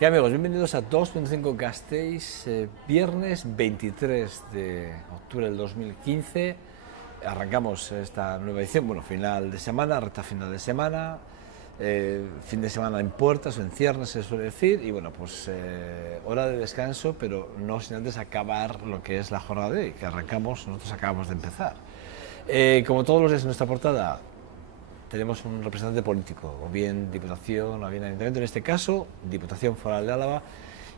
¿Qué amigos? Bienvenidos a 2.5 Gasteiz, viernes 23 de octubre del 2015. Arrancamos esta nueva edición, bueno, final de semana, recta final de semana, fin de semana en puertas o en ciernes se suele decir, y bueno, pues hora de descanso, pero no sin antes acabar lo que es la jornada de hoy, que arrancamos, nosotros acabamos de empezar. Como todos los días en nuestra portada, tenemos un representante político, o bien Diputación, o bien Ayuntamiento, en este caso, Diputación Foral de Álava,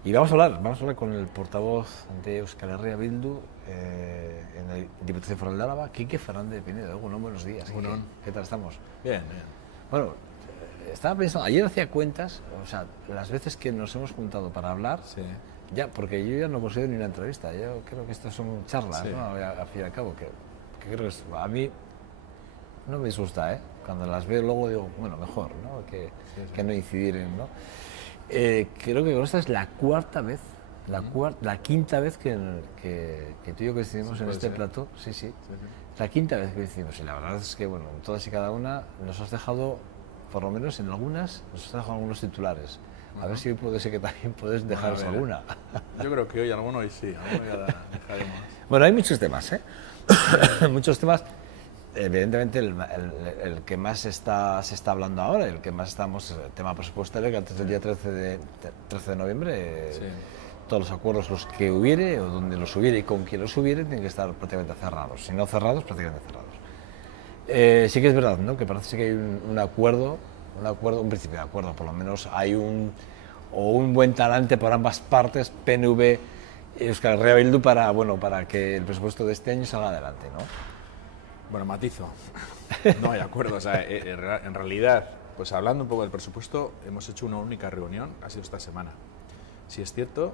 y vamos a hablar con el portavoz de Euskal Herria Bildu en la Diputación Foral de Álava, Quique Fernández Pinedo. Bueno, buenos días. Quique. ¿Qué tal estamos? Bien, bien. Bueno, estaba pensando, ayer hacía cuentas, o sea, las veces que nos hemos juntado para hablar, Sí. ya, porque yo ya no considero ni una entrevista, yo creo que estas son charlas, Sí. ¿no? Al fin y al cabo, que creo que a mí no me disgusta, ¿eh? Cuando las veo luego digo, bueno, mejor, ¿no? Que no incidir en, ¿no? Creo que esta es la cuarta vez, la quinta vez que tú y yo coincidimos en este plató. Sí. La quinta vez que coincidimos, y la verdad es que, bueno, en todas y cada una nos has dejado, por lo menos en algunas, nos has dejado algunos titulares. A ver si hoy puede ser que también puedes dejaros alguna. Yo creo que hoy alguno y sí, alguno ya dejaremos. Bueno, hay muchos temas, ¿eh? Muchos temas. Evidentemente el que más se está hablando ahora, el que más estamos, es el tema presupuestario, que antes del día 13 de noviembre, todos los acuerdos, los que hubiere, o donde los hubiere y con quien los hubiere, tienen que estar prácticamente cerrados. Si no cerrados, prácticamente cerrados. Sí que es verdad, ¿no? Que parece que hay un acuerdo, un principio de acuerdo, por lo menos hay un buen talante por ambas partes, PNV y Euskal Herria Bildu, para que el presupuesto de este año salga adelante, ¿no? Bueno, matizo. No hay acuerdo. O sea, en realidad, pues hablando un poco del presupuesto, hemos hecho una única reunión, ha sido esta semana. Sí es cierto,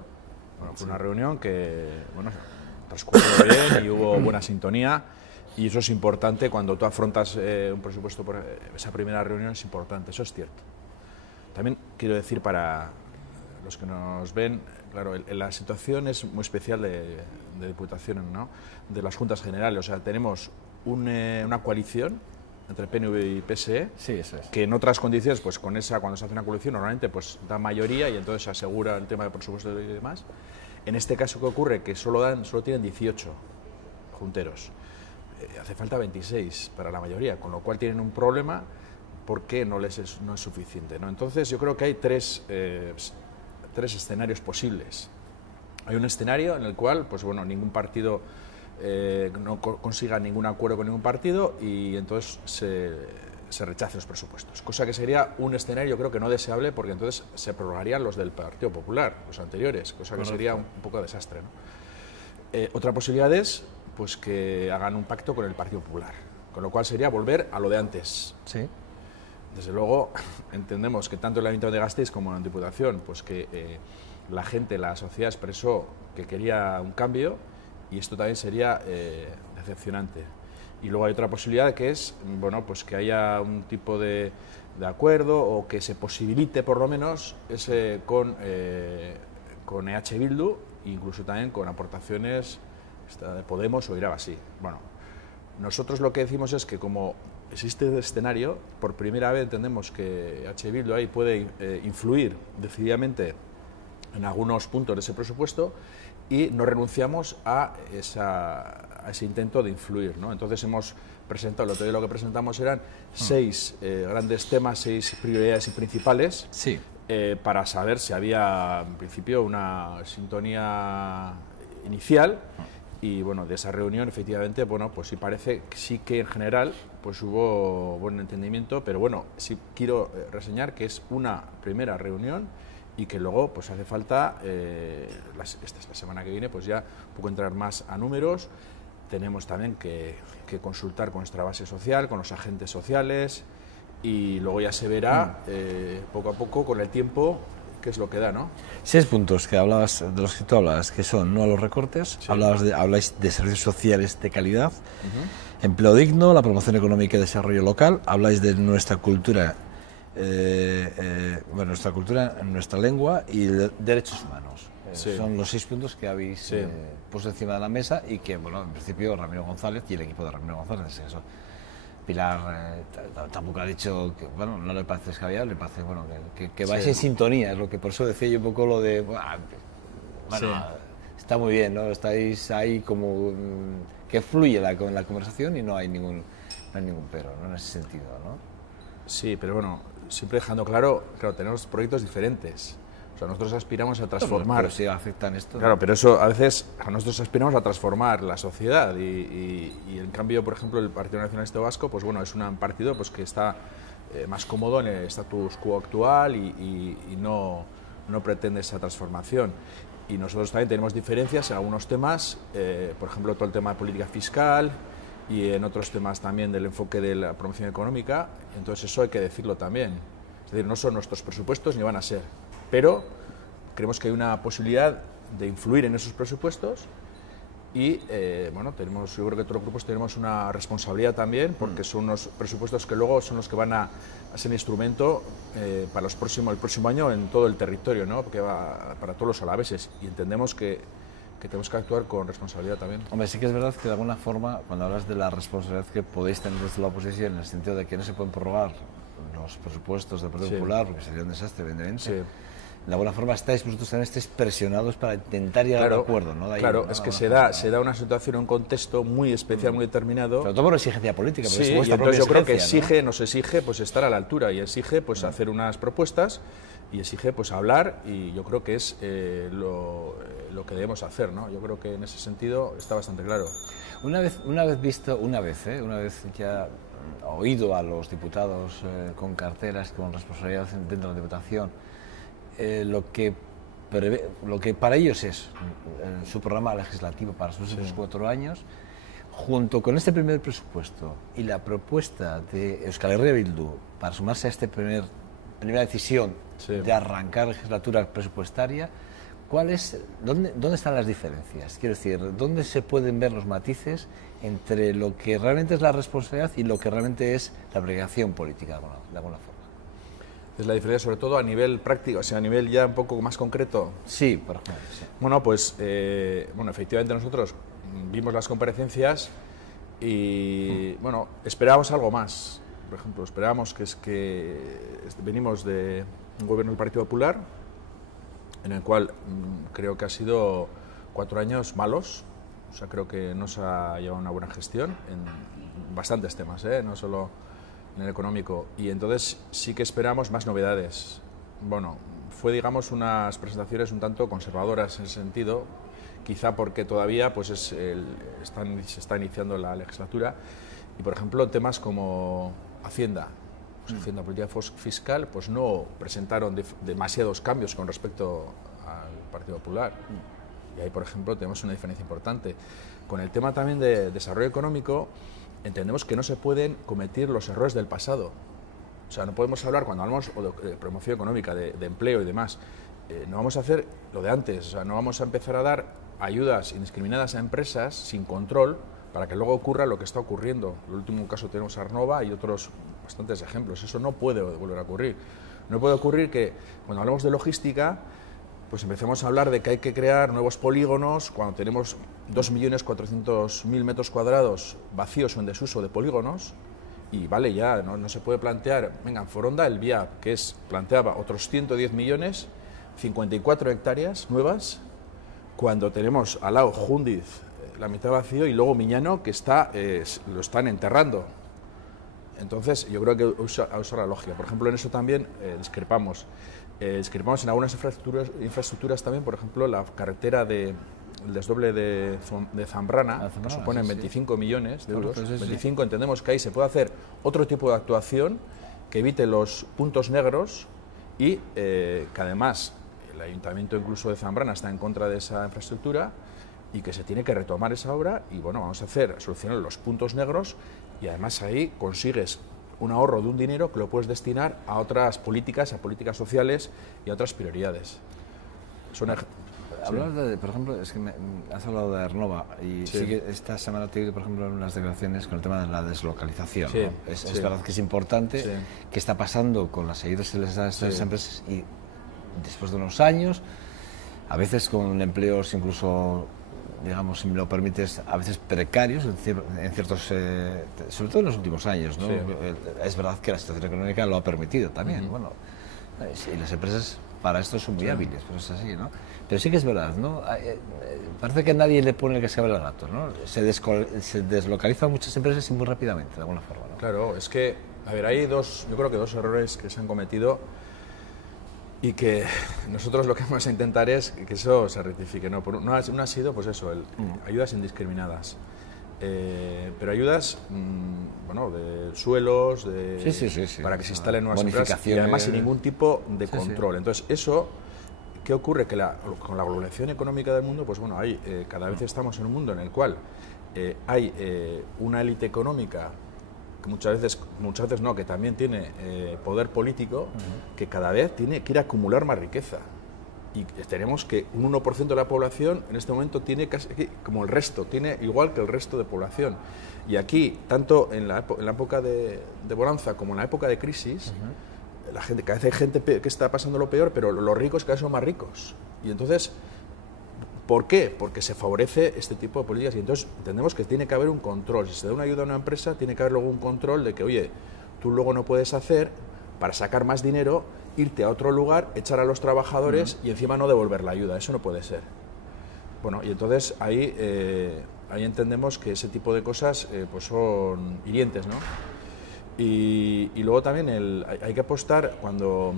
bueno, fue una reunión que, bueno, transcurrió bien y hubo buena sintonía, y eso es importante cuando tú afrontas un presupuesto. Esa primera reunión es importante, eso es cierto. También quiero decir para los que nos ven, claro, la situación es muy especial de Diputaciones, ¿no? De las Juntas Generales, o sea, tenemos una coalición entre PNV y PSE, sí, eso es. Que en otras condiciones, pues con esa, cuando se hace una coalición, normalmente pues da mayoría y entonces se asegura el tema de presupuesto y demás. En este caso, ¿qué ocurre? Que solo tienen 18 junteros. Hace falta 26 para la mayoría, con lo cual tienen un problema porque no es suficiente, ¿no? Entonces yo creo que hay tres escenarios posibles. Hay un escenario en el cual, pues bueno, ningún partido no consiga ningún acuerdo con ningún partido y entonces se rechacen los presupuestos, cosa que sería un escenario, creo que no deseable, porque entonces se prorrogarían los del Partido Popular, los anteriores, cosa que sería un poco desastre, ¿no? Otra posibilidad es pues que hagan un pacto con el Partido Popular, con lo cual sería volver a lo de antes. Sí. Desde luego entendemos que tanto el Ayuntamiento de Gasteiz como en Diputación, pues que la gente, la sociedad expresó que quería un cambio, y esto también sería decepcionante. Y luego hay otra posibilidad, que es, bueno, pues que haya un tipo de acuerdo, o que se posibilite por lo menos ese con EH Bildu, incluso también con aportaciones de Podemos o Irabasí. Bueno, nosotros lo que decimos es que como existe este escenario, por primera vez entendemos que EH Bildu ahí puede influir decididamente en algunos puntos de ese presupuesto, y no renunciamos a ese intento de influir, ¿no? Entonces hemos presentado, el otro día lo que presentamos eran 6 grandes temas, 6 prioridades principales, Sí. Para saber si había en principio una sintonía inicial. Y bueno, de esa reunión efectivamente, bueno, pues sí parece que sí, que en general pues hubo buen entendimiento, pero bueno, sí quiero reseñar que es una primera reunión y que luego pues hace falta, esta es la semana que viene, pues ya un poco entrar más a números. Tenemos también que consultar con nuestra base social, con los agentes sociales, y luego ya se verá poco a poco, con el tiempo, qué es lo que da, ¿no? 6 puntos que hablabas, de los que tú hablabas, que son no a los recortes, Sí. Habláis de servicios sociales de calidad, empleo digno, la promoción económica y desarrollo local, habláis de nuestra cultura, nuestra cultura, nuestra lengua y de derechos humanos. Sí. Son los 6 puntos que habéis puesto encima de la mesa, y que, bueno, en principio Ramiro González y el equipo de Ramiro González, eso, Pilar tampoco ha dicho que, bueno, no le parece descabellado, le parece, bueno, que vais en sintonía, es lo que por eso decía yo un poco lo de, bueno, está muy bien, ¿no? Estáis ahí como que fluye la conversación y no hay ningún pero, ¿no? En ese sentido, ¿no? Sí, pero bueno, siempre dejando claro, tenemos proyectos diferentes. O sea, nosotros aspiramos a transformar. Pero sí afectan esto. Claro, pero eso a veces nosotros aspiramos a transformar la sociedad y en cambio, por ejemplo, el Partido Nacionalista Vasco, pues bueno, es un partido pues que está más cómodo en el status quo actual y no pretende esa transformación. Y nosotros también tenemos diferencias en algunos temas, por ejemplo, todo el tema de política fiscal y en otros temas también del enfoque de la promoción económica. Entonces eso hay que decirlo también. Es decir, no son nuestros presupuestos ni van a ser. Pero creemos que hay una posibilidad de influir en esos presupuestos y, bueno, yo creo que todos los grupos tenemos una responsabilidad también porque son unos presupuestos que luego son los que van a ser un instrumento para el próximo año en todo el territorio, ¿no? Porque va para todos los alaveses y entendemos que tenemos que actuar con responsabilidad también. Hombre, sí que es verdad que de alguna forma, cuando hablas de la responsabilidad que podéis tener desde la oposición, en el sentido de que no se pueden prorrogar los presupuestos del Partido Popular, porque sería un desastre, evidentemente, de alguna forma vosotros también estáis presionados para intentar llegar a un acuerdo, ¿no? Claro, es que se da una situación, un contexto muy especial, muy determinado. Pero todo por exigencia política. Sí, y entonces yo creo que nos exige pues estar a la altura y exige pues hacer unas propuestas y exige pues hablar y yo creo que es lo que debemos hacer, ¿no? Yo creo que en ese sentido está bastante claro. Una vez ya oído a los diputados con carteras, con responsabilidad dentro de la Diputación, lo que para ellos es su programa legislativo para sus próximos 4 años, junto con este primer presupuesto y la propuesta de Euskal Herria Bildu para sumarse a esta primera decisión de arrancar legislatura presupuestaria, ¿dónde están las diferencias? Quiero decir, ¿dónde se pueden ver los matices entre lo que realmente es la responsabilidad y lo que realmente es la obligación política, de alguna forma? Es la diferencia sobre todo a nivel práctico, o sea, a nivel ya un poco más concreto. Sí, por ejemplo. Sí. Bueno, pues efectivamente nosotros vimos las comparecencias y bueno, esperábamos algo más. Por ejemplo, esperábamos que venimos de un gobierno del Partido Popular en el cual creo que ha sido 4 años malos. O sea, creo que no se ha llevado una buena gestión en bastantes temas, no solo en el económico, y entonces sí que esperamos más novedades. Bueno, fue, digamos, unas presentaciones un tanto conservadoras en ese sentido, quizá porque todavía pues se está iniciando la legislatura, y por ejemplo temas como Hacienda, Hacienda, política fiscal, pues no presentaron demasiados cambios con respecto al Partido Popular. Y ahí, por ejemplo, tenemos una diferencia importante. Con el tema también de desarrollo económico, entendemos que no se pueden cometer los errores del pasado. O sea, no podemos hablar, cuando hablamos de promoción económica, de empleo y demás, no vamos a hacer lo de antes. O sea, no vamos a empezar a dar ayudas indiscriminadas a empresas sin control para que luego ocurra lo que está ocurriendo. En el último caso tenemos Arnova y otros bastantes ejemplos. Eso no puede volver a ocurrir. No puede ocurrir que cuando hablamos de logística, pues empecemos a hablar de que hay que crear nuevos polígonos cuando tenemos 2.400.000 metros cuadrados vacíos o en desuso de polígonos, y vale, ya no se puede plantear, venga, en Foronda el VIAP, que planteaba otros 110 millones, 54 hectáreas nuevas, cuando tenemos al lado Jundiz, la mitad vacío, y luego Miñano, que lo están enterrando. Entonces yo creo que usar la lógica. Por ejemplo, en eso también discrepamos. Discrepamos en algunas infraestructuras también, por ejemplo, la carretera el desdoble de Zambrana, que suponen 25 millones de euros. 25, entendemos que ahí se puede hacer otro tipo de actuación que evite los puntos negros y que además el ayuntamiento incluso de Zambrana está en contra de esa infraestructura y que se tiene que retomar esa obra y bueno, vamos a solucionar los puntos negros y además ahí consigues un ahorro de un dinero que lo puedes destinar a otras políticas, a políticas sociales y a otras prioridades. Hablar por ejemplo, es que has hablado de Arnova y sí que esta semana te he oído, por ejemplo, en unas declaraciones con el tema de la deslocalización. Sí, ¿no? Es verdad que es importante. ¿Qué está pasando con las ayudas que les dan a estas empresas? Y después de unos años, a veces con empleos incluso digamos, si me lo permites, a veces precarios en ciertos, sobre todo en los últimos años, ¿no? Sí. Es verdad que la situación económica lo ha permitido también, bueno, y las empresas para esto son muy hábiles, pero es así, ¿no? Pero sí que es verdad, ¿no? Parece que nadie le pone el que se abre el gato, ¿no? Se deslocalizan muchas empresas y muy rápidamente, de alguna forma, ¿no? Claro, es que, a ver, hay yo creo que dos errores que se han cometido y que nosotros lo que vamos a intentar es que eso se rectifique, ¿no? Uno ha sido, pues eso, ayudas indiscriminadas. Pero ayudas, bueno, de suelos, para que se instalen nuevas empresas y además sin ningún tipo de control. Entonces, eso, ¿qué ocurre? Que con la globalización económica del mundo, pues bueno, cada vez estamos en un mundo en el cual hay una élite económica que muchas veces no, que también tiene poder político, que cada vez quiere acumular más riqueza. Y tenemos que un 1% de la población en este momento tiene casi como el resto, tiene igual que el resto de población. Y aquí, tanto en la época de bonanza como en la época de crisis, la gente, cada vez hay gente que está pasando lo peor, pero los ricos cada vez son más ricos. Y entonces, ¿por qué? Porque se favorece este tipo de políticas y entonces entendemos que tiene que haber un control. Si se da una ayuda a una empresa, tiene que haber luego un control de que, oye, tú luego no puedes hacer, para sacar más dinero, irte a otro lugar, echar a los trabajadores y encima no devolver la ayuda. Eso no puede ser. Bueno, y entonces ahí entendemos que ese tipo de cosas pues son hirientes, ¿no? Y luego también hay que apostar, cuando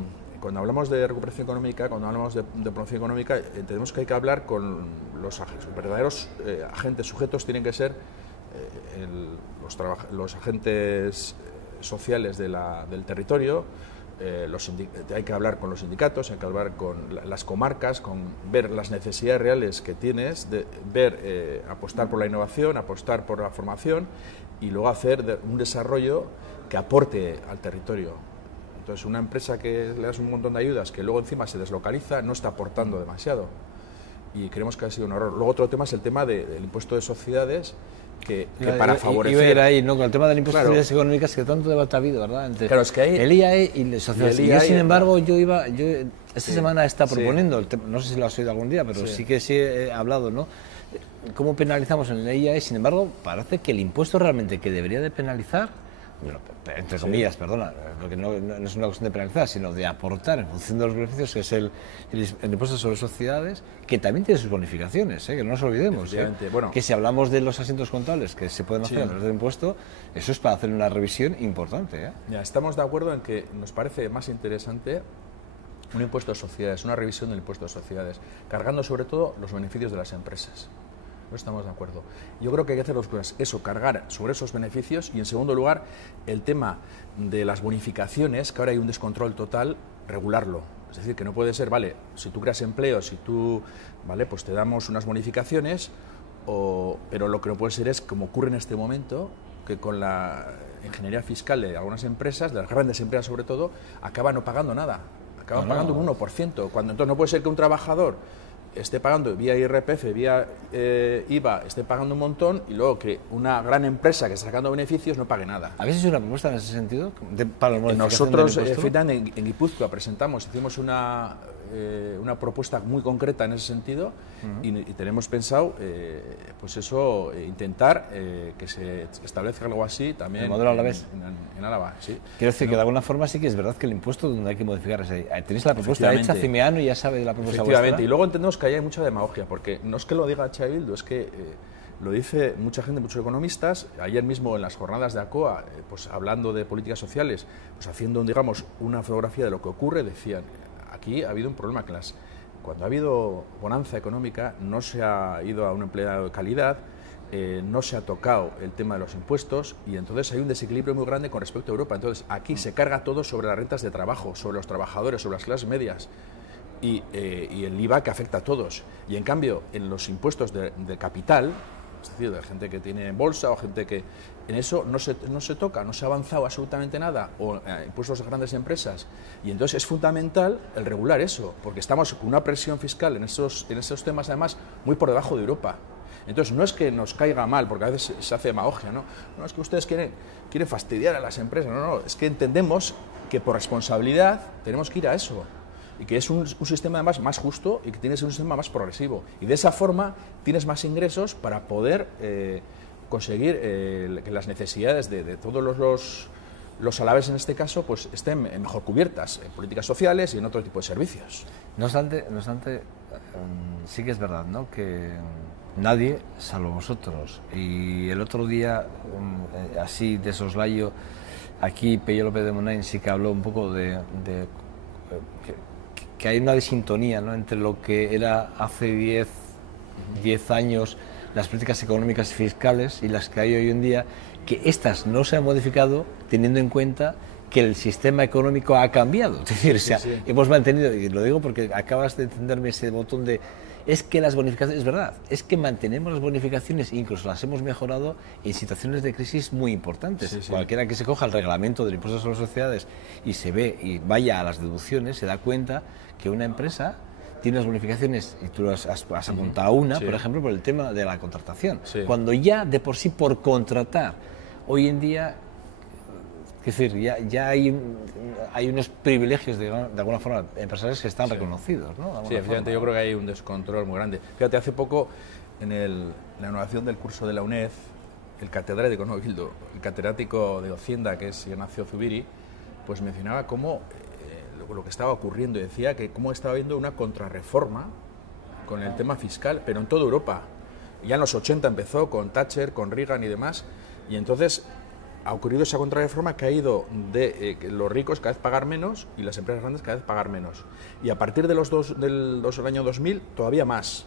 hablamos de recuperación económica, cuando hablamos de promoción económica, entendemos que hay que hablar con los verdaderos agentes, sujetos tienen que ser los agentes sociales del territorio. Hay que hablar con los sindicatos, hay que hablar con las comarcas, con ver las necesidades reales que tienes, apostar por la innovación, apostar por la formación y luego hacer un desarrollo que aporte al territorio. Entonces, una empresa que le das un montón de ayudas que luego encima se deslocaliza no está aportando demasiado y creemos que ha sido un error. Luego otro tema es el tema del impuesto de sociedades, que para favorecer... Iba a ir ahí, ¿no? Con el tema del impuesto de sociedades económicas, que tanto debate ha habido, ¿verdad? Entre es que hay el IAE y las sociedades. Y yo, sin embargo, esta semana está proponiendo, no sé si lo has oído algún día, pero sí que he hablado, ¿no? ¿Cómo penalizamos en el IAE? Sin embargo, parece que el impuesto realmente que debería de penalizar, bueno, entre comillas, perdona, porque no es una cuestión de penalizar, sino de aportar en función de los beneficios, que es el impuesto sobre sociedades, que también tiene sus bonificaciones, que no nos olvidemos. Bueno, que si hablamos de los asientos contables que se pueden hacer a través del impuesto, eso es para hacer una revisión importante. Ya, estamos de acuerdo en que nos parece más interesante un impuesto de sociedades, una revisión del impuesto de sociedades, cargando sobre todo los beneficios de las empresas. No estamos de acuerdo. Yo creo que hay que hacer dos cosas. Eso, cargar sobre esos beneficios y, en segundo lugar, el tema de las bonificaciones, que ahora hay un descontrol total, regularlo. Es decir, que no puede ser, vale, si tú creas empleo, vale, pues te damos unas bonificaciones, pero lo que no puede ser es, como ocurre en este momento, que con la ingeniería fiscal de algunas empresas, de las grandes empresas sobre todo, acaban no pagando nada. Acaban pagando un 1%. Cuando entonces no puede ser que un trabajador esté pagando vía IRPF, vía IVA, esté pagando un montón y luego que una gran empresa que está sacando beneficios no pague nada. ¿Habéis hecho una propuesta en ese sentido? Para nosotros, en Guipúzcoa hicimos una propuesta muy concreta en ese sentido y tenemos pensado, pues eso, intentar que se establezca algo así también. ¿El modelo Alavés? En Álava, sí. Quiero decir que de alguna forma sí que es verdad que el impuesto donde hay que modificar es ahí. Tenéis la propuesta hecha, Cimeano ya sabe de la propuesta vuestra. Y luego entendemos que hay mucha demagogia, porque no es que lo diga H. Bildu, es que lo dice mucha gente, muchos economistas. Ayer mismo en las jornadas de ACOA, pues hablando de políticas sociales, pues haciendo, digamos, una fotografía de lo que ocurre, decían, aquí ha habido un problema, que cuando ha habido bonanza económica no se ha ido a un empleado de calidad, no se ha tocado el tema de los impuestos y entonces hay un desequilibrio muy grande con respecto a Europa. Entonces aquí se carga todo sobre las rentas de trabajo, sobre los trabajadores, sobre las clases medias y el IVA que afecta a todos. Y en cambio en los impuestos de capital, es decir, de gente que tiene bolsa o gente que... En eso no se toca, no se ha avanzado absolutamente nada, o impuestos a grandes empresas. Y entonces es fundamental el regular eso, porque estamos con una presión fiscal en esos temas, además, muy por debajo de Europa. Entonces no es que nos caiga mal, porque a veces se hace demagogia, ¿no? No es que ustedes quieren fastidiar a las empresas, no, es que entendemos que por responsabilidad tenemos que ir a eso. y que es un sistema además más justo y que tienes un sistema más progresivo. Y de esa forma tienes más ingresos para poder conseguir que las necesidades de todos los alaveses en este caso pues estén mejor cubiertas en políticas sociales y en otro tipo de servicios. No obstante, sí que es verdad, ¿no?, que nadie, salvo vosotros, y el otro día, así de soslayo, aquí Pello López de Munain sí que habló un poco de que hay una desintonía, ¿no?, entre lo que era hace 10 años las políticas económicas y fiscales y las que hay hoy en día, que estas no se han modificado teniendo en cuenta que el sistema económico ha cambiado. Es decir, Sí, sí. hemos mantenido, y lo digo porque acabas de entenderme ese botón de... Es que las bonificaciones, es verdad, es que mantenemos las bonificaciones, incluso las hemos mejorado en situaciones de crisis muy importantes. Sí, sí. Cualquiera que se coja el reglamento del impuesto sobre sociedades y se ve y vaya a las deducciones, se da cuenta que una empresa tiene unas bonificaciones, y tú has apuntado una, Sí. por ejemplo, por el tema de la contratación. Sí. Cuando ya de por sí por contratar, hoy en día, es decir, ya hay unos privilegios, de alguna forma, empresariales que están reconocidos, ¿no? Sí, efectivamente, yo creo que hay un descontrol muy grande. Fíjate, hace poco, en la inauguración del curso de la UNED, el catedrático, no, Gildo, el catedrático de Hacienda, que es Ignacio Zubiri, pues mencionaba cómo lo que estaba ocurriendo y decía que cómo estaba habiendo una contrarreforma con el tema fiscal, pero en toda Europa. Ya en los 80 empezó con Thatcher, con Reagan y demás, y entonces ha ocurrido esa contrarreforma que ha ido de los ricos cada vez pagar menos y las empresas grandes cada vez pagar menos. Y a partir de del año 2000 todavía más.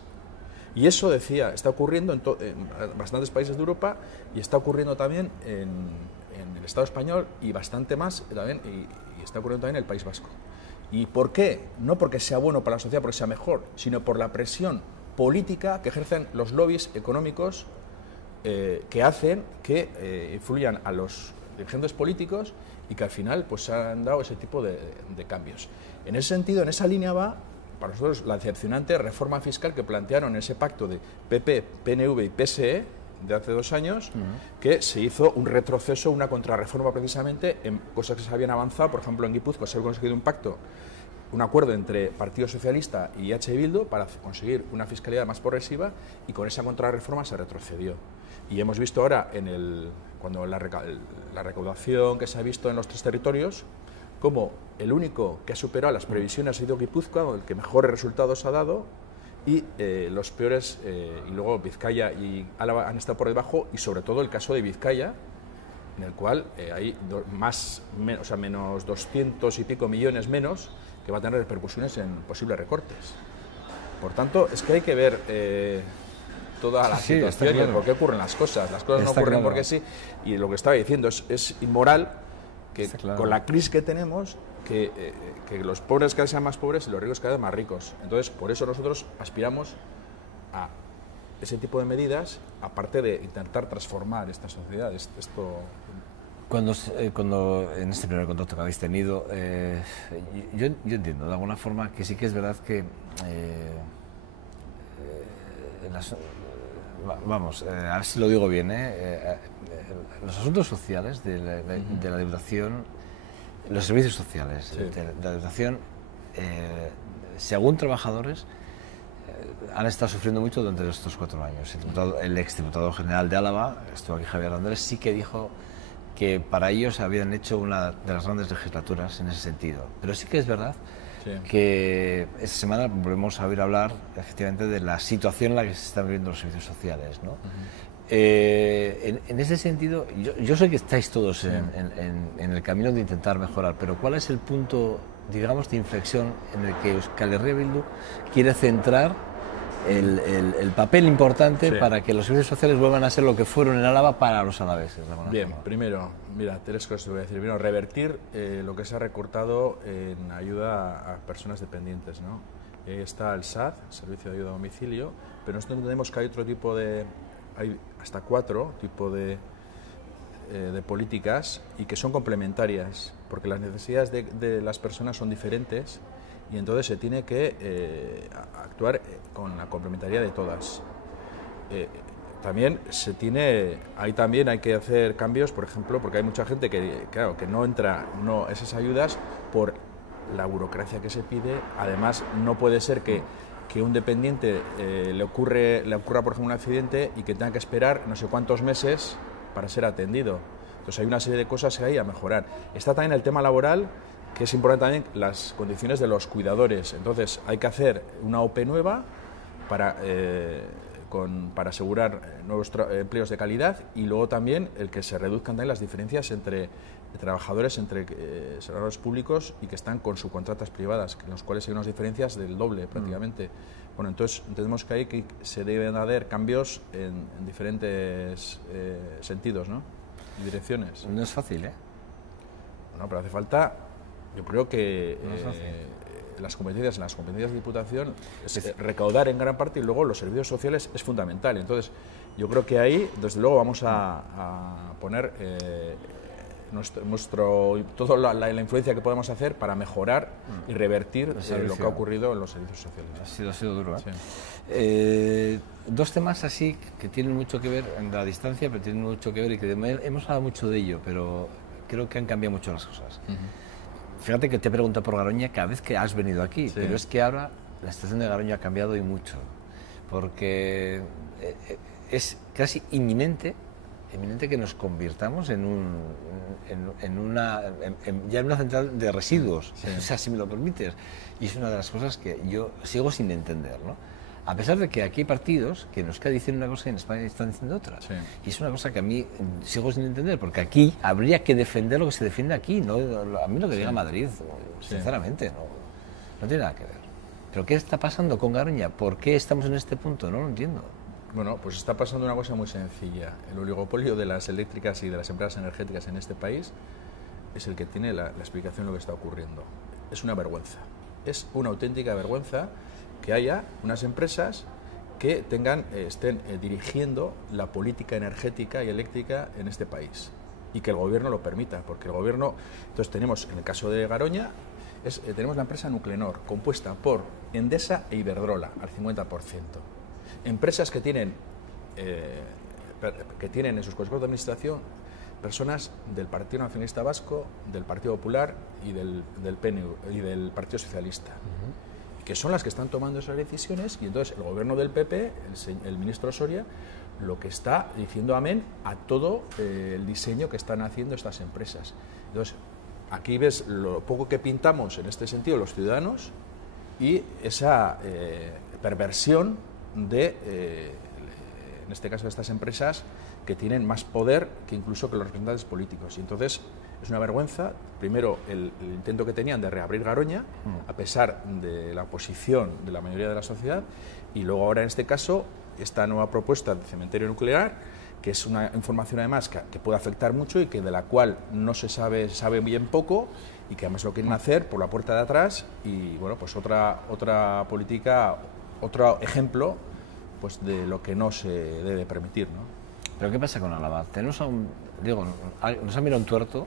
Y eso, decía, está ocurriendo en bastantes países de Europa y está ocurriendo también en el Estado español y bastante más también, y está ocurriendo también en el País Vasco. ¿Y por qué? No porque sea bueno para la sociedad, porque sea mejor, sino por la presión política que ejercen los lobbies económicos que hacen que influyan a los dirigentes políticos y que al final pues han dado ese tipo de cambios. En ese sentido, en esa línea va para nosotros la decepcionante reforma fiscal que plantearon en ese pacto de PP, PNV y PSE de hace 2 años, que se hizo un retroceso, una contrarreforma precisamente en cosas que se habían avanzado. Por ejemplo, en Guipúzcoa se ha conseguido un acuerdo entre Partido Socialista y H. Bildu para conseguir una fiscalidad más progresiva, y con esa contrarreforma se retrocedió. Y hemos visto ahora, cuando la recaudación que se ha visto en los 3 territorios, como el único que ha superado las previsiones ha sido Guipúzcoa, el que mejores resultados ha dado, y los peores, y luego Vizcaya y Álava han estado por debajo, y sobre todo el caso de Vizcaya, en el cual hay menos 200 y pico millones menos, que va a tener repercusiones en posibles recortes. Por tanto, es que hay que ver toda la situación y el por qué ocurren las cosas. Las cosas no ocurren porque sí, y lo que estaba diciendo es inmoral que con la crisis que tenemos, que los pobres cada vez sean más pobres y los ricos cada vez más ricos. Entonces, por eso nosotros aspiramos a ese tipo de medidas, aparte de intentar transformar esta sociedad. Cuando en este primer contacto que habéis tenido, yo entiendo de alguna forma que sí que es verdad que a ver si lo digo bien, los asuntos sociales de la Diputación, los servicios sociales de la Diputación, según trabajadores, han estado sufriendo mucho durante estos 4 años. El exdiputado general de Álava, estuvo aquí Javier Andrés, sí que dijo que para ellos habían hecho una de las grandes legislaturas en ese sentido. Pero sí que es verdad que esta semana volvemos a oír hablar efectivamente de la situación en la que se están viviendo los servicios sociales, ¿no? En ese sentido, yo sé que estáis todos en el camino de intentar mejorar, pero ¿cuál es el punto, digamos, de inflexión en el que Euskal Herria Bildu quiere centrar el papel importante para que los servicios sociales vuelvan a ser lo que fueron en Álava para los alaveses? Bien, primero, mira, 3 cosas te voy a decir. Primero, revertir lo que se ha recortado en ayuda a personas dependientes, ¿no? Está el SAD, Servicio de Ayuda a Domicilio, pero nosotros entendemos que hay otro tipo hay hasta 4 tipos de políticas, y que son complementarias, porque las necesidades de las personas son diferentes, y entonces se tiene que actuar con la complementariedad de todas. También hay que hacer cambios, por ejemplo, porque hay mucha gente que no entra esas ayudas por la burocracia que se pide. Además, no puede ser que un dependiente le ocurra, por ejemplo, un accidente y que tenga que esperar no sé cuántos meses para ser atendido. Entonces hay una serie de cosas que hay a mejorar. Está también el tema laboral, que es importante también las condiciones de los cuidadores. Entonces hay que hacer una OPE nueva para asegurar nuevos empleos de calidad, y luego también el que se reduzcan también las diferencias entre trabajadores, entre servidores públicos y que están con subcontratas privadas, en los cuales hay unas diferencias del doble prácticamente. Bueno, entonces entendemos que ahí que se deben hacer cambios en diferentes sentidos, ¿no? Y direcciones. No es fácil, ¿eh? Bueno, pero hace falta, yo creo que las competencias de Diputación es recaudar en gran parte, y luego los servicios sociales es fundamental. Entonces, yo creo que ahí, desde luego, vamos a poner toda la influencia que podemos hacer para mejorar y revertir lo que ha ocurrido en los servicios sociales. Ha sido duro, ¿eh? Sí. Dos temas así que tienen mucho que ver en la distancia, pero tienen mucho que ver, y que hemos hablado mucho de ello, pero creo que han cambiado mucho las cosas. Fíjate que te pregunto por Garoña cada vez que has venido aquí, sí. Pero es que ahora la situación de Garoña ha cambiado y mucho, porque es casi inminente que nos convirtamos ya en una central de residuos, sí. O sea, si me lo permites, y es una de las cosas que yo sigo sin entender, ¿no? A pesar de que aquí hay partidos que en Euskadi dicen una cosa y en España están diciendo otra. Sí. Y es una cosa que a mí sigo sin entender, porque aquí habría que defender lo que se defiende aquí, no a mí lo que diga Madrid, sinceramente, no tiene nada que ver. ¿Pero qué está pasando con Garoña? ¿Por qué estamos en este punto? No lo entiendo. Bueno, pues está pasando una cosa muy sencilla. El oligopolio de las eléctricas y de las empresas energéticas en este país es el que tiene la explicación de lo que está ocurriendo. Es una vergüenza. Es una auténtica vergüenza que haya unas empresas que estén dirigiendo la política energética y eléctrica en este país, y que el gobierno lo permita, porque el gobierno... Entonces tenemos, en el caso de Garoña, tenemos la empresa Nuclenor, compuesta por Endesa e Iberdrola, al 50%. Empresas que tienen en sus consejos de administración personas del Partido Nacionalista Vasco, del Partido Popular y del PNV y del Partido Socialista, que son las que están tomando esas decisiones, y entonces el gobierno del PP, el ministro Soria, lo que está diciendo amén a todo el diseño que están haciendo estas empresas. Entonces, aquí ves lo poco que pintamos en este sentido los ciudadanos, y esa perversión en este caso de estas empresas, que tienen más poder que incluso que los representantes políticos. Y entonces es una vergüenza, primero, el intento que tenían de reabrir Garoña, a pesar de la oposición de la mayoría de la sociedad, y luego ahora en este caso esta nueva propuesta de cementerio nuclear, que es una información además que puede afectar mucho y que de la cual no se sabe bien poco, y que además lo quieren hacer por la puerta de atrás. Y bueno, pues otra política, otro ejemplo, pues de lo que no se debe permitir, ¿no? ¿Pero qué pasa con Álava? Nos ha mirado un tuerto,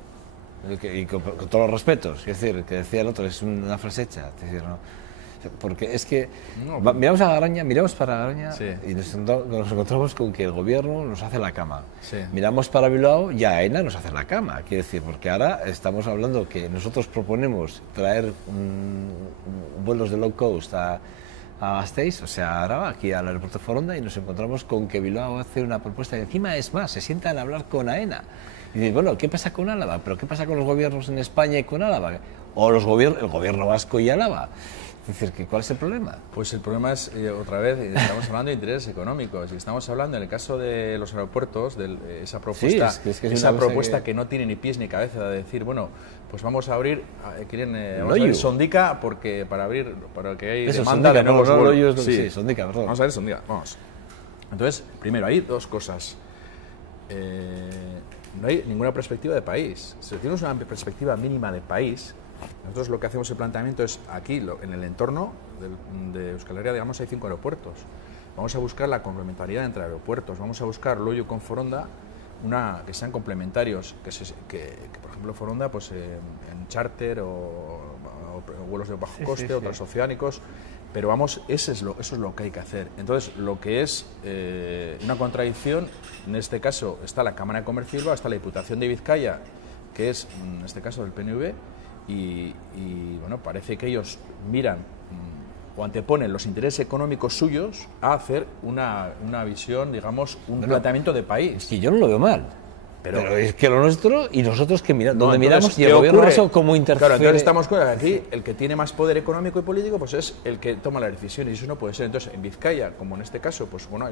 y con todos los respetos, es decir, que decía el otro, es una frase hecha, es decir, ¿no? Porque es que miramos a Garoña, miramos para Garoña, y nos encontramos con que el gobierno nos hace la cama. Miramos para Bilbao y AENA nos hace la cama, quiere decir, porque ahora estamos hablando que nosotros proponemos traer vuelos de low cost a Gasteiz, o sea, ahora aquí al aeropuerto de Foronda, y nos encontramos con que Bilbao hace una propuesta, y encima es más, se sientan a hablar con AENA. Y dices, bueno, ¿qué pasa con Álava? ¿Pero qué pasa con los gobiernos en España y con Álava? O el gobierno vasco y Álava. Es decir, ¿cuál es el problema? Pues el problema es, otra vez, estamos hablando de intereses económicos, y estamos hablando, en el caso de los aeropuertos, de esa propuesta, esa propuesta que no tiene ni pies ni cabeza, de decir, bueno, pues vamos a abrir, vamos a abrir Sondica, porque para que hay demanda de nuevos vuelos. Sí, Sondica, perdón. Vamos a ver Sondica, vamos. Entonces, primero, hay dos cosas. No hay ninguna perspectiva de país. Si tenemos una perspectiva mínima de país, nosotros lo que hacemos el planteamiento es, aquí, en el entorno de Euskal Herria, digamos, hay 5 aeropuertos. Vamos a buscar la complementariedad entre aeropuertos, vamos a buscar Loiu con Foronda, que sean complementarios, que por ejemplo Foronda, pues en charter o vuelos de bajo coste, otros oceánicos, pero vamos, eso es lo que hay que hacer. Entonces, lo que es una contradicción, en este caso está la Cámara de Comercio de Bilbao, está la Diputación de Vizcaya, que es, en este caso, del PNV, y bueno, parece que ellos miran o anteponen los intereses económicos suyos a hacer una visión, digamos, un planteamiento de país. Es que yo no lo veo mal. Pero es que lo nuestro, y nosotros que donde miramos, y el ocurre? gobierno vasco cómo interfiere. Claro, entonces estamos con aquí, el que tiene más poder económico y político, pues es el que toma las decisiones, y eso no puede ser. Entonces, en Vizcaya, como en este caso, pues bueno,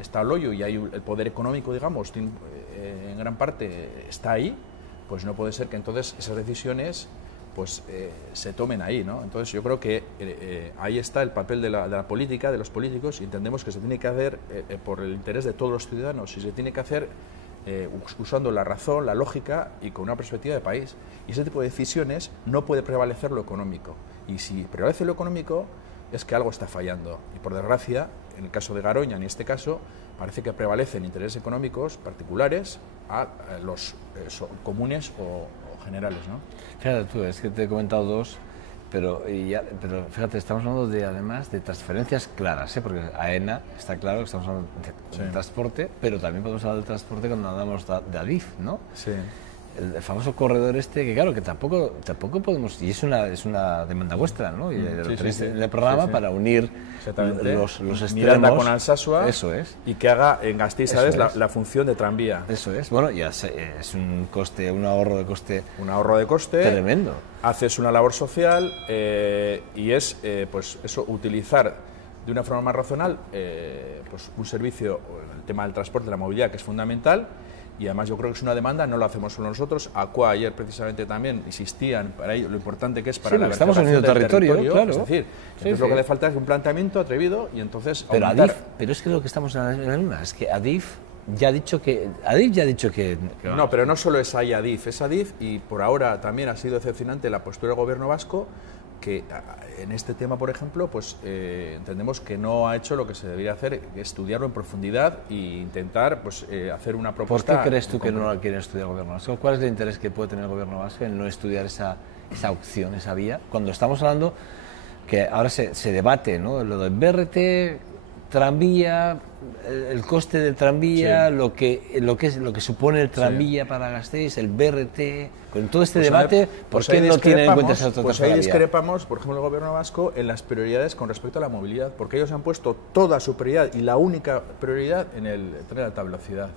está Loio y hay el poder económico, digamos, en gran parte está ahí, pues no puede ser que entonces esas decisiones pues se tomen ahí, ¿no? Entonces yo creo que ahí está el papel de la política, de los políticos, y entendemos que se tiene que hacer por el interés de todos los ciudadanos, y se tiene que hacer usando la razón, la lógica y con una perspectiva de país. Y ese tipo de decisiones no puede prevalecer lo económico. Y si prevalece lo económico, es que algo está fallando. Y por desgracia, en el caso de Garoña, en este caso, parece que prevalecen intereses económicos particulares a los comunes o generales, ¿no? Fíjate tú, es que te he comentado dos, pero fíjate, estamos hablando además de transferencias claras, ¿eh? Porque AENA está claro que estamos hablando de transporte, pero también podemos hablar del transporte cuando hablamos de Adif, ¿no? Sí. El famoso corredor que claro, que tampoco podemos, y es una demanda vuestra, ¿no? Y en el programa para unir los extremos. Miranda con Alsasua. Eso es. Y que haga en Gasteiz, ¿sabes? La función de tranvía. Eso es. Bueno, ya es un ahorro de coste. Un ahorro de coste. Tremendo. Haces una labor social y es, pues eso, utilizar de una forma más racional pues un servicio, el tema del transporte, la movilidad, que es fundamental. Y además yo creo que es una demanda, no lo hacemos solo nosotros. ACUA ayer precisamente también insistían para ello lo importante que es para la estamos uniendo territorio, claro. Es decir, entonces lo que le falta es un planteamiento atrevido y entonces pero Adif, pero es que lo que estamos en la luna es que Adif ya ha dicho que no, pero no solo es ahí Adif, es Adif, y por ahora también ha sido decepcionante la postura del gobierno vasco, que en este tema, por ejemplo, pues entendemos que no ha hecho lo que se debería hacer, estudiarlo en profundidad e intentar pues hacer una propuesta. ¿Por qué crees tú que no la quiere estudiar el gobierno vasco? ¿Cuál es el interés que puede tener el gobierno vasco en no estudiar esa opción, esa vía? Cuando estamos hablando que ahora se debate, ¿no? Lo del BRT, tranvía, el coste del tranvía, lo que supone el tranvía para Gasteiz, el BRT, con todo este debate, ¿por qué no tienen en cuenta esa otra Pues ahí discrepamos, por ejemplo, el gobierno vasco en las prioridades con respecto a la movilidad, porque ellos han puesto toda su prioridad y la única prioridad en el tren de alta velocidad.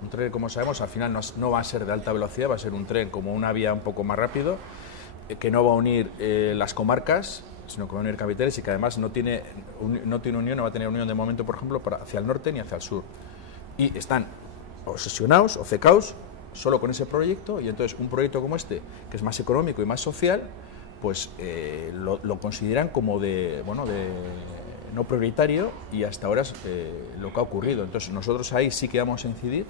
Un tren, como sabemos, al final no va a ser de alta velocidad, va a ser un tren como una vía un poco más rápido, que no va a unir las comarcas, sino que va a unir capitales, y que además no tiene unión, no va a tener unión de momento, por ejemplo, hacia el norte ni hacia el sur. Y están obsesionados, obcecados, solo con ese proyecto, y entonces un proyecto como este, que es más económico y más social, pues lo consideran como de no prioritario, y hasta ahora es lo que ha ocurrido. Entonces nosotros ahí sí que vamos a incidir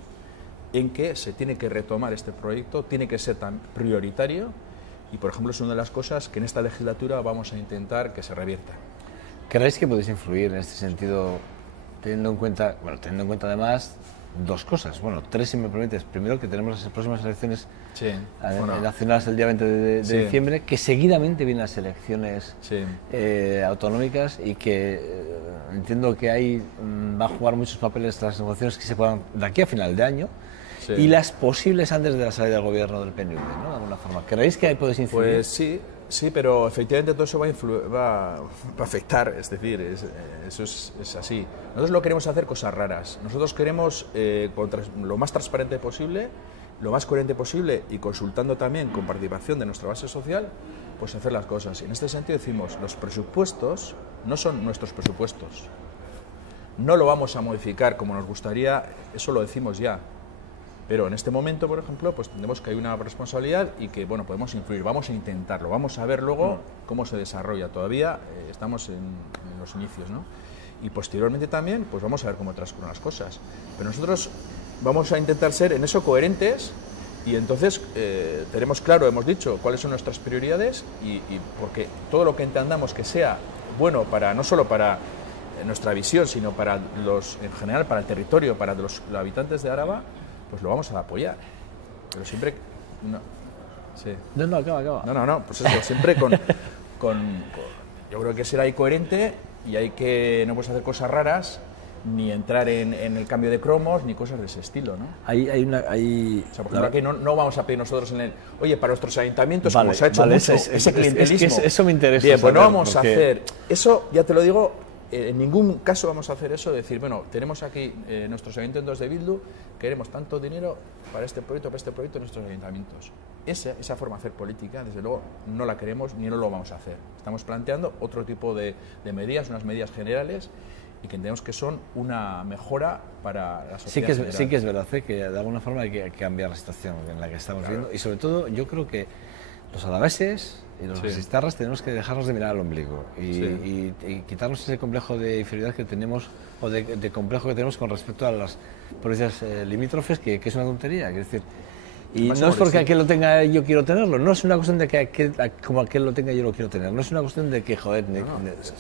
en que se tiene que retomar este proyecto, tiene que ser tan prioritario. Y, por ejemplo, es una de las cosas que en esta legislatura vamos a intentar que se revierta. ¿Creéis que podéis influir en este sentido, teniendo en cuenta además dos cosas? Bueno, tres, si me permites. Primero, que tenemos las próximas elecciones nacionales el día 20 de diciembre, que seguidamente vienen las elecciones autonómicas, y que entiendo que ahí va a jugar muchos papeles las negociaciones que se puedan de aquí a final de año. Sí. Y las posibles antes de la salida del gobierno del PNV, ¿no? De alguna forma. ¿Creéis que ahí podéis incidir? Pues sí, pero efectivamente todo eso va a afectar, es decir, eso es así. Nosotros no queremos hacer cosas raras, nosotros queremos lo más transparente posible, lo más coherente posible, y consultando también con participación de nuestra base social, pues hacer las cosas. Y en este sentido decimos, los presupuestos no son nuestros presupuestos, no lo vamos a modificar como nos gustaría, eso lo decimos ya. Pero en este momento, por ejemplo, pues entendemos que hay una responsabilidad y que, bueno, podemos influir. Vamos a intentarlo, vamos a ver luego cómo se desarrolla. Todavía estamos en los inicios, ¿no? Y posteriormente también, pues vamos a ver cómo transcurren las cosas. Pero nosotros vamos a intentar ser en eso coherentes, y entonces tenemos claro, hemos dicho, cuáles son nuestras prioridades, y porque todo lo que entendamos que sea bueno para no solo para nuestra visión, sino para en general para el territorio, para los habitantes de Araba, pues lo vamos a apoyar, pero siempre... acaba. No, pues eso, siempre con yo creo que será ahí coherente, y no puedes hacer cosas raras, ni entrar en el cambio de cromos, ni cosas de ese estilo, ¿no? O sea, por ejemplo, aquí no vamos a pedir nosotros oye, para nuestros ayuntamientos, vale, como se ha hecho mucho, ese clientelismo. Es que eso me interesa. Bien, pues no saber, vamos a hacer, eso ya te lo digo, en ningún caso vamos a hacer eso, de decir, bueno, tenemos aquí nuestros ayuntamientos de Bildu, queremos tanto dinero para este proyecto en nuestros ayuntamientos. Esa forma de hacer política, desde luego, no la queremos ni no lo vamos a hacer. Estamos planteando otro tipo de medidas, unas medidas generales, y que entendemos que son una mejora para la sociedad. Sí que es verdad, que de alguna forma hay que cambiar la situación en la que estamos viviendo, y sobre todo yo creo que los alaveses y los gasistarras tenemos que dejarnos de mirar al ombligo y quitarnos ese complejo de inferioridad que tenemos, o de complejo que tenemos con respecto a las provincias limítrofes, que es una tontería, quiero decir. Y no es porque aquel lo tenga, yo quiero tenerlo. No es una cuestión de que como aquel lo tenga, yo lo quiero tener. No es una cuestión de que, joder,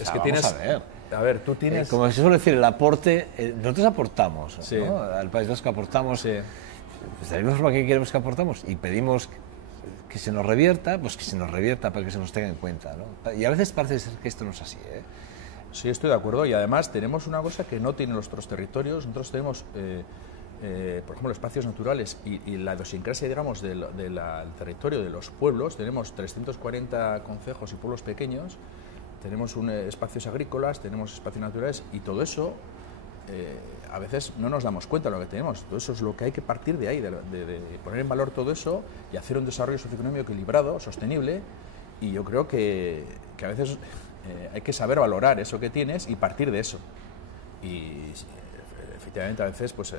es que tienes... A ver, tú tienes... como se suele decir, el aporte... nosotros aportamos, ¿no? Al País Vasco aportamos. Pues de la misma forma que queremos que aportamos y pedimos que se nos revierta, pues que se nos revierta para que se nos tenga en cuenta, ¿no? Y a veces parece ser que esto no es así, ¿eh? Sí, estoy de acuerdo. Y además tenemos una cosa que no tienen los otros territorios. Nosotros tenemos... por ejemplo, espacios naturales y la idiosincrasia, digamos, del territorio de los pueblos. Tenemos 340 concejos y pueblos pequeños, tenemos espacios agrícolas, tenemos espacios naturales, y todo eso a veces no nos damos cuenta de lo que tenemos. Todo eso es lo que hay que partir de ahí, de poner en valor todo eso y hacer un desarrollo socioeconómico equilibrado, sostenible, y yo creo que a veces hay que saber valorar eso que tienes y partir de eso. Y efectivamente a veces pues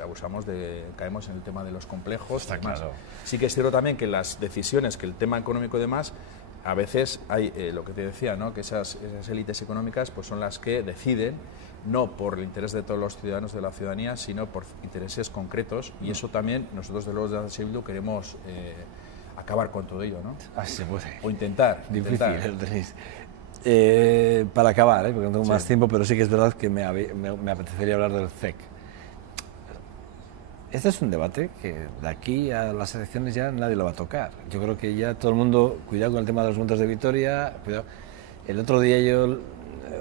caemos en el tema de los complejos. Está claro. Sí que es cierto también que las decisiones, que el tema económico y demás, a veces hay lo que te decía, ¿no? Que esas élites económicas pues son las que deciden, no por el interés de todos los ciudadanos de la ciudadanía, sino por intereses concretos, y eso también nosotros de los de H. Bildu queremos acabar con todo ello, ¿no? Así se puede. O intentar. Difícil, tenéis. Para acabar, porque no tengo más tiempo, pero sí que es verdad que me apetecería hablar del CEC. Este es un debate que de aquí a las elecciones ya nadie lo va a tocar. Yo creo que ya todo el mundo, cuidado con el tema de los montes de Vitoria, cuidado. El otro día yo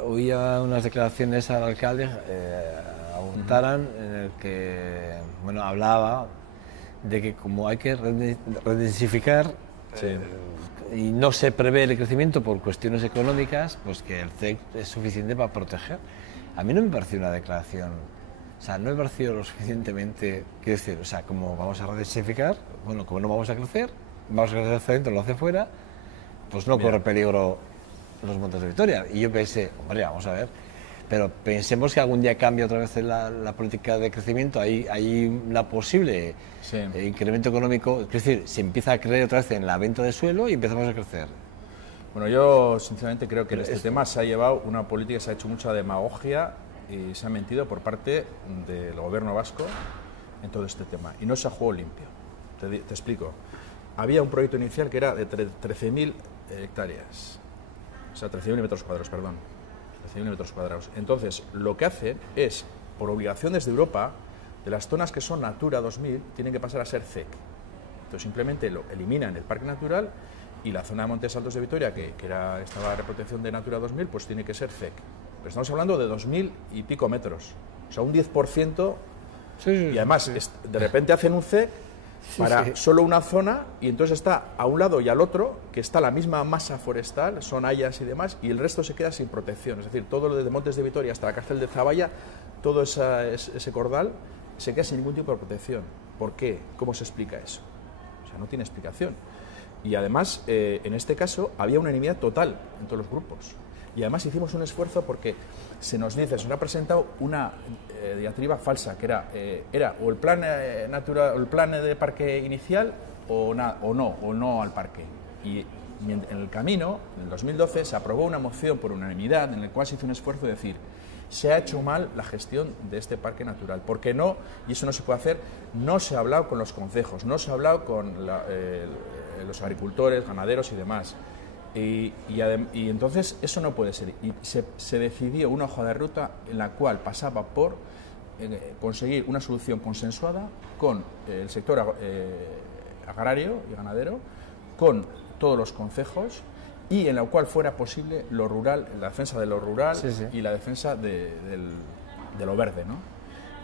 oía unas declaraciones al alcalde, a Urtaran, en el que hablaba de que como hay que redensificar y no se prevé el crecimiento por cuestiones económicas, pues que el CEC es suficiente para proteger. A mí no me pareció una declaración... O sea, no me pareció lo suficientemente, quiero decir, o sea, como vamos a redensificar, bueno, como no vamos a crecer hacia adentro, lo hace fuera, pues no corre peligro los montes de Vitoria. Y yo pensé, hombre, vamos a ver, pero pensemos que algún día cambia otra vez la política de crecimiento, hay una posible incremento económico, es decir, se empieza a creer otra vez en la venta de suelo y empezamos a crecer. Bueno, yo sinceramente creo que en este tema se ha llevado una política, se ha hecho mucha demagogia y se ha mentido por parte del gobierno vasco en todo este tema, y no se ha jugado limpio. Te explico. Había un proyecto inicial que era de 13.000 hectáreas, o sea, 13.000 metros cuadrados, perdón, 13.000 metros cuadrados. Entonces, lo que hacen es, por obligación desde Europa, de las zonas que son Natura 2000, tienen que pasar a ser CEC. Entonces, simplemente lo eliminan el Parque Natural, y la zona de Montes Altos de Vitoria, que estaba en protección de Natura 2000, pues tiene que ser CEC. Pero estamos hablando de 2.000 y pico metros, o sea, un 10%, y además de repente hacen un CEC para solo una zona, y entonces está a un lado y al otro, que está la misma masa forestal, son hayas y demás, y el resto se queda sin protección. Es decir, todo lo desde Montes de Vitoria hasta la cárcel de Zaballa, todo ese cordal se queda sin ningún tipo de protección. ¿Por qué? ¿Cómo se explica eso? O sea, no tiene explicación. Y además, en este caso, había unanimidad total en todos los grupos. Y además hicimos un esfuerzo porque se nos ha presentado una diatriba falsa, que era o el plan natural, o el plan de parque inicial, o no al parque. Y en el camino, en el 2012, se aprobó una moción por unanimidad en la cual se hizo un esfuerzo de decir: se ha hecho mal la gestión de este parque natural. ¿Por qué no? Y eso no se puede hacer. No se ha hablado con los concejos, no se ha hablado con los agricultores, ganaderos y demás. Y entonces eso no puede ser. Y se decidió una hoja de ruta en la cual pasaba por conseguir una solución consensuada con el sector agrario y ganadero, con todos los concejos, y en la cual fuera posible lo rural, la defensa de lo rural y la defensa de lo verde, ¿no?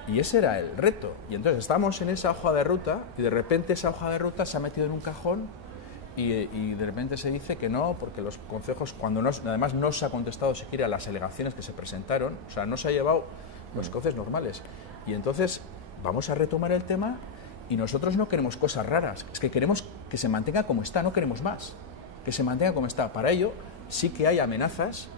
Y ese era el reto. Y entonces estamos en esa hoja de ruta y de repente esa hoja de ruta se ha metido en un cajón y de repente se dice que no, porque los concejos, cuando no, además no se ha contestado siquiera a las alegaciones que se presentaron, o sea, no se ha llevado los cauces normales. Y entonces vamos a retomar el tema y nosotros no queremos cosas raras, es que queremos que se mantenga como está, no queremos más, que se mantenga como está. Para ello sí que hay amenazas,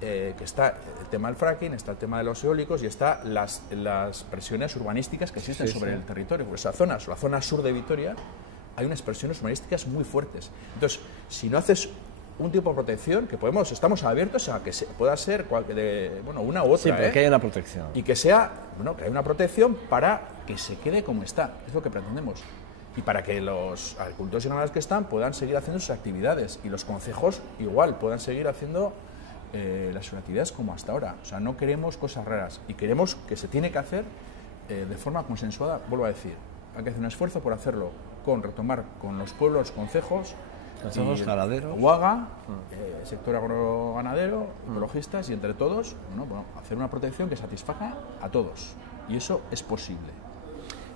que está el tema del fracking, está el tema de los eólicos y está las presiones urbanísticas que existen sobre el territorio. Por esa zona, la zona sur de Vitoria, hay unas presiones urbanísticas muy fuertes. Entonces, si no haces un tipo de protección, que estamos abiertos a que pueda ser una u otra. Sí, pero que haya una protección. Y que sea, que haya una protección para que se quede como está, es lo que pretendemos. Y para que los agricultores y ganaderos que están puedan seguir haciendo sus actividades y los concejos igual puedan seguir haciendo las actividades como hasta ahora. O sea, no queremos cosas raras y queremos que se tiene que hacer de forma consensuada, vuelvo a decir. Hay que hacer un esfuerzo por hacerlo retomar con los pueblos, los concejos, ganaderos, UAGA, sector agroganadero, ecologistas y entre todos, hacer una protección que satisfaga a todos. Y eso es posible.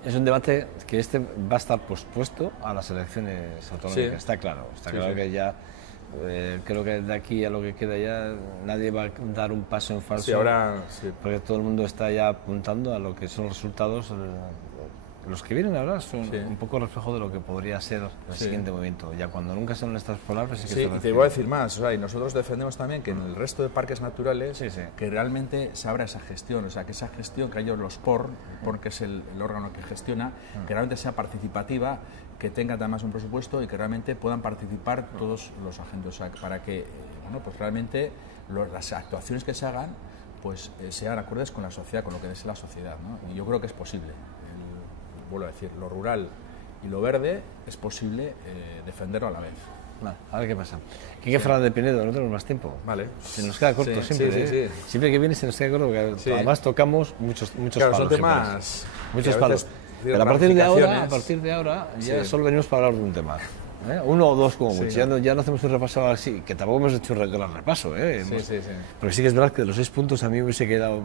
Es un debate que va a estar pospuesto a las elecciones autonómicas, sí. Está claro. Está claro que ya, creo que de aquí a lo que queda ya, nadie va a dar un paso en falso. Sí, ahora, sí. Porque todo el mundo está ya apuntando a lo que son los resultados. Los que vienen ahora son un poco reflejo de lo que podría ser el siguiente movimiento. Ya cuando nunca son estas palabras... Sí, y te voy a decir más. Y nosotros defendemos también que en el resto de parques naturales que realmente se abra esa gestión. O sea, que esa gestión que hay los POR, que es el órgano que gestiona, que realmente sea participativa, que tenga además un presupuesto y que realmente puedan participar todos los agentes. O sea, para que pues realmente las actuaciones que se hagan pues sean acordes con la sociedad, con lo que es la sociedad, ¿no? Y yo creo que es posible. Vuelvo a decir, lo rural y lo verde es posible defenderlo a la vez. Vale, a ver qué pasa. Quique Fernández Pinedo, no tenemos más tiempo. Vale. Se nos queda corto siempre. Siempre que viene se nos queda corto, porque además tocamos muchos palos. Son temas muchos palos. Pero a partir de ahora ya solo venimos para hablar de un tema. Uno o dos como mucho. Ya no hacemos un repaso así, que tampoco hemos hecho un gran repaso. Porque sí que es verdad que de los 6 puntos a mí me he quedado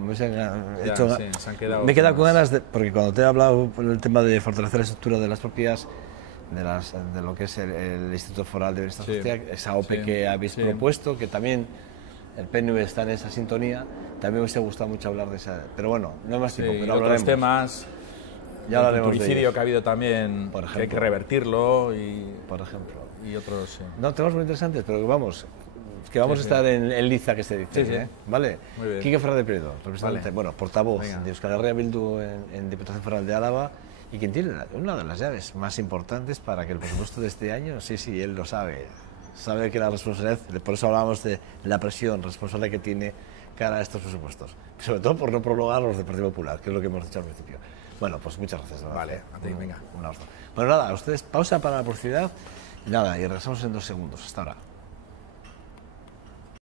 con ganas de, porque cuando te he hablado por el tema de fortalecer la estructura de las propias de lo que es el Instituto Foral de Bienestar Social, esa OPE que habéis propuesto, que también el PNV está en esa sintonía, también me hubiese gustado mucho hablar de esa, pero bueno, no hay más tiempo, pero hablaremos. Otros temas, ya el turicidio que ha habido también, por ejemplo, que hay que revertirlo por ejemplo. Y otros, No, temas muy interesantes, pero que vamos a estar en liza, que se dice, ¿vale? Muy bien. Quique Fernández Pinedo, representante, portavoz de Euskal Herria Bildu en Diputación Foral de Álava, y quien tiene una de las llaves más importantes para que el presupuesto de este año, sí, él lo sabe que la responsabilidad, por eso hablábamos de la presión responsable que tiene cara a estos presupuestos, sobre todo por no prolongar los del Partido Popular, que es lo que hemos dicho al principio. Bueno, pues muchas gracias. Vale, a ti, venga. Un abrazo. Bueno, nada, a ustedes pausa para la publicidad y regresamos en 2 segundos. Hasta ahora.